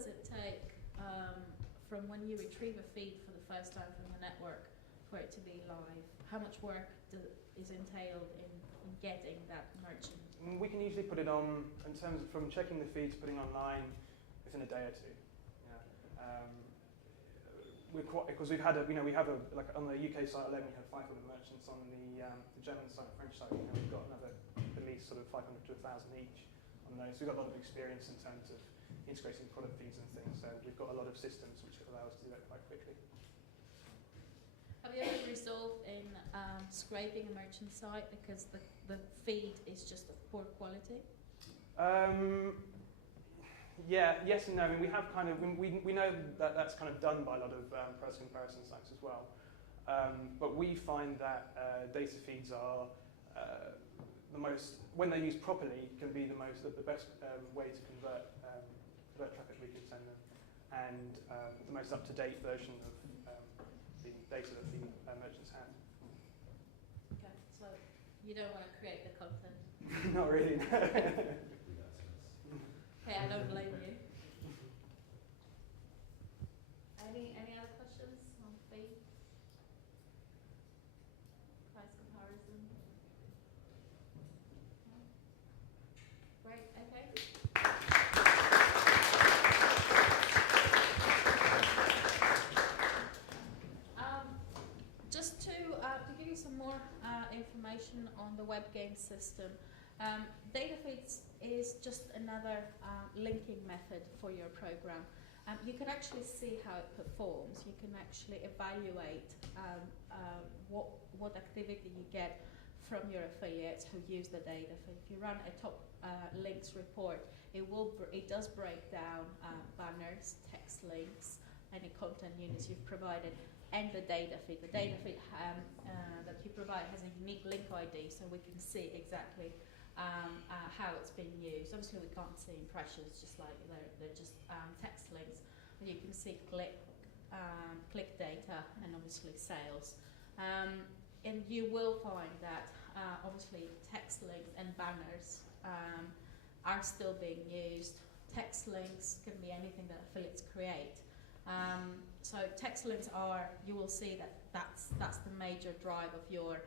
does it take from when you retrieve a feed for the first time from the network for it to be live? How much work is entailed in getting that merchant? We can usually put it on, in terms of from checking the feed to putting online within a day or two. Yeah. We're quite, because we've had we have like on the UK site alone, we have 500 merchants. On the German site, French site, we've got another at least sort of 500 to 1,000 each on those. So we've got a lot of experience in terms of integrating product feeds and things. So we've got a lot of systems which allow us to do that quite quickly. Have you ever resolved in scraping a merchant site because the feed is just of poor quality? Yeah, yes and no. I mean, we have kind of we know that that's kind of done by a lot of price comparison sites as well. But we find that data feeds are the most, when they're used properly, can be the best way to convert traffic we can send them, and the most up-to-date version of the data that the merchants have. Okay, so you don't want to create the content. Not really. No. Okay, I don't blame you. Any other questions on feed? Price comparison? No? Great, okay. Just to give you some more information on the Webgains system. Data feeds is just another linking method for your program. You can actually see how it performs. You can actually evaluate what activity you get from your affiliates who use the data feed. If you run a top links report, it does break down banners, text links, any content units you've provided, and the data feed. The data feed that you provide has a unique link ID, so we can see exactly how it's being used. Obviously, we can't see impressions, just like they're just text links. And you can see click data and obviously sales. And you will find that obviously text links and banners are still being used. Text links can be anything that affiliates create. So text links you will see that's the major drive of your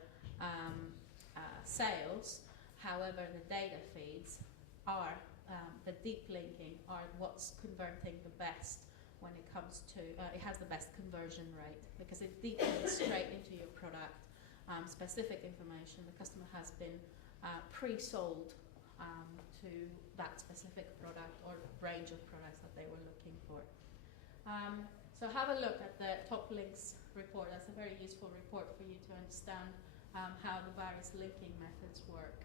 sales. However, the data feeds are, the deep linking are what's converting the best when it comes to, it has the best conversion rate because it deep links straight into your product, specific information. The customer has been pre-sold to that specific product or range of products that they were looking for. So have a look at the top links report. That's a very useful report for you to understand how the various linking methods work.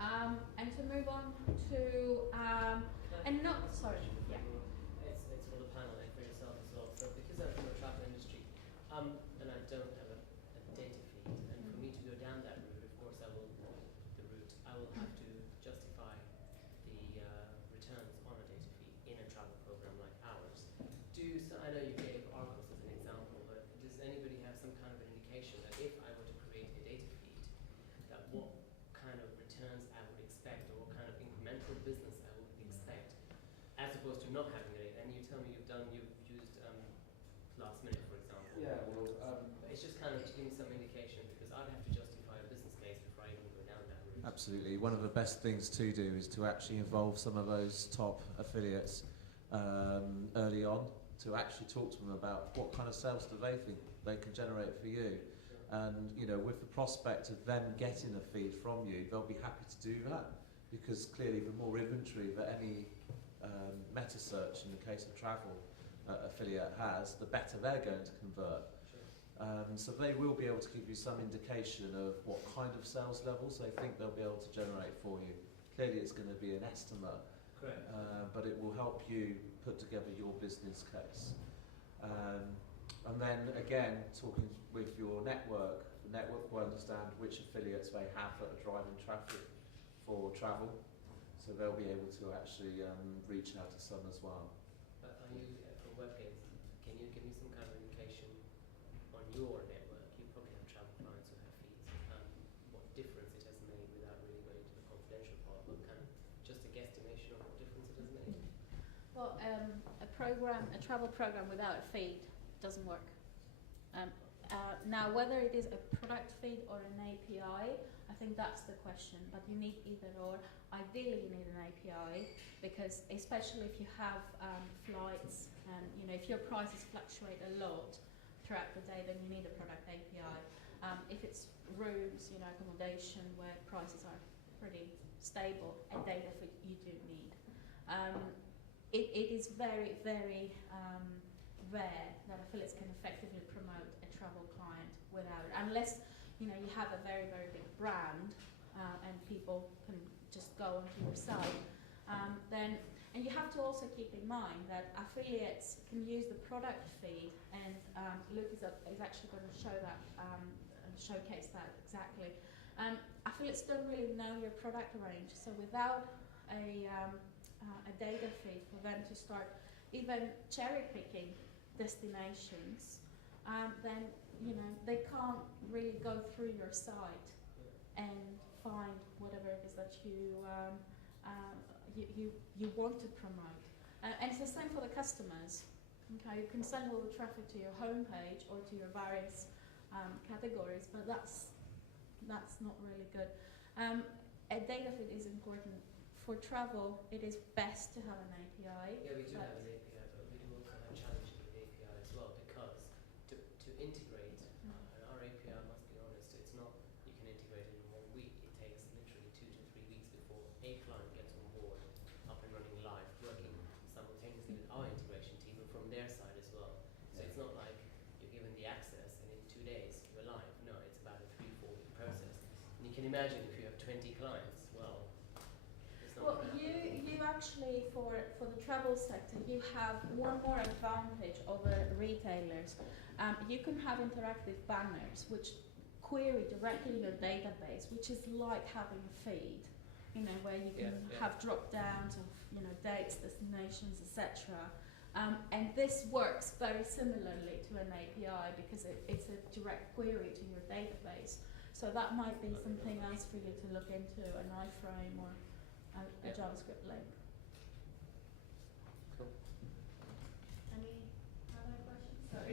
And to move on to, sorry, yeah. It's for the panel and for yourself as well. So because I'm from the travel industry, and I don't have a data feed, and for me to go down that route, of course I will have to justify the returns on a data feed in a travel program like ours. I know you gave Argos as an example, but does anybody have some kind of an indication that if I were to create a data feed, that what kind of returns I would expect or what kind of incremental business I would expect, as opposed to not having it? And you tell me you've used last minute, for example. Yeah, well, it's just kind of to give me some indication because I'd have to justify a business case before I even go down that route. absolutely. One of the best things to do is to actually involve some of those top affiliates early on, to actually talk to them about what kind of sales do they think they can generate for you. And with the prospect of them getting a feed from you, they'll be happy to do that because clearly the more inventory that any meta search in the case of travel affiliate has, the better they're going to convert. So they will be able to give you some indication of what kind of sales levels they think they'll be able to generate for you. Clearly it's going to be an estimate, but it will help you put together your business case. And then again, talking with your network, the network will understand which affiliates they have that are driving traffic for travel, so they'll be able to actually reach out to some as well. But are you, from Webgains, can you give me some kind of indication on your network? You probably have travel clients who have feeds, what difference it has made without really going into the confidential part, but kind of just a guesstimation of what difference it has made? Well, got a program, a travel program without a feed, doesn't work. Now, whether it is a product feed or an API, I think that's the question. But you need either or. Ideally, you need an API because, especially if you have flights and if your prices fluctuate a lot throughout the day, then you need a product API. If it's rooms, accommodation where prices are pretty stable, a data feed you do need. It is very, very rare that affiliates can effectively promote a travel client without it, unless you have a very, very big brand and people can just go onto your site. And you have to also keep in mind that affiliates can use the product feed, and Luke is actually going to show that and showcase that exactly. Affiliates don't really know your product range, so without a data feed for them to start even cherry picking destinations, then they can't really go through your site and find whatever it is that you want to promote. And it's the same for the customers. Okay, you can send all the traffic to your homepage or to your various categories, but that's not really good. A data feed is important. For travel, it is best to have an API. Yeah, we do have an API, but we do also have challenges with the API as well, because to integrate, and our API, I must be honest, it's not you can integrate it in 1 week. It takes literally 2 to 3 weeks before a client gets on board, up and running live, working simultaneously with our integration team and from their side as well. So it's not like you're given the access and in 2 days you're live. No, it's about a 3-4 week process. And you can imagine if you have 20 clients, well, it's not well, you actually, for the travel sector, you have one more advantage over retailers. You can have interactive banners which query directly your database, which is like having a feed, where you can have drop downs of dates, destinations, etc. And this works very similarly to an API because it's a direct query to your database. So that might be something else for you to look into, an iframe or a JavaScript link. Cool. Any other questions? Sorry.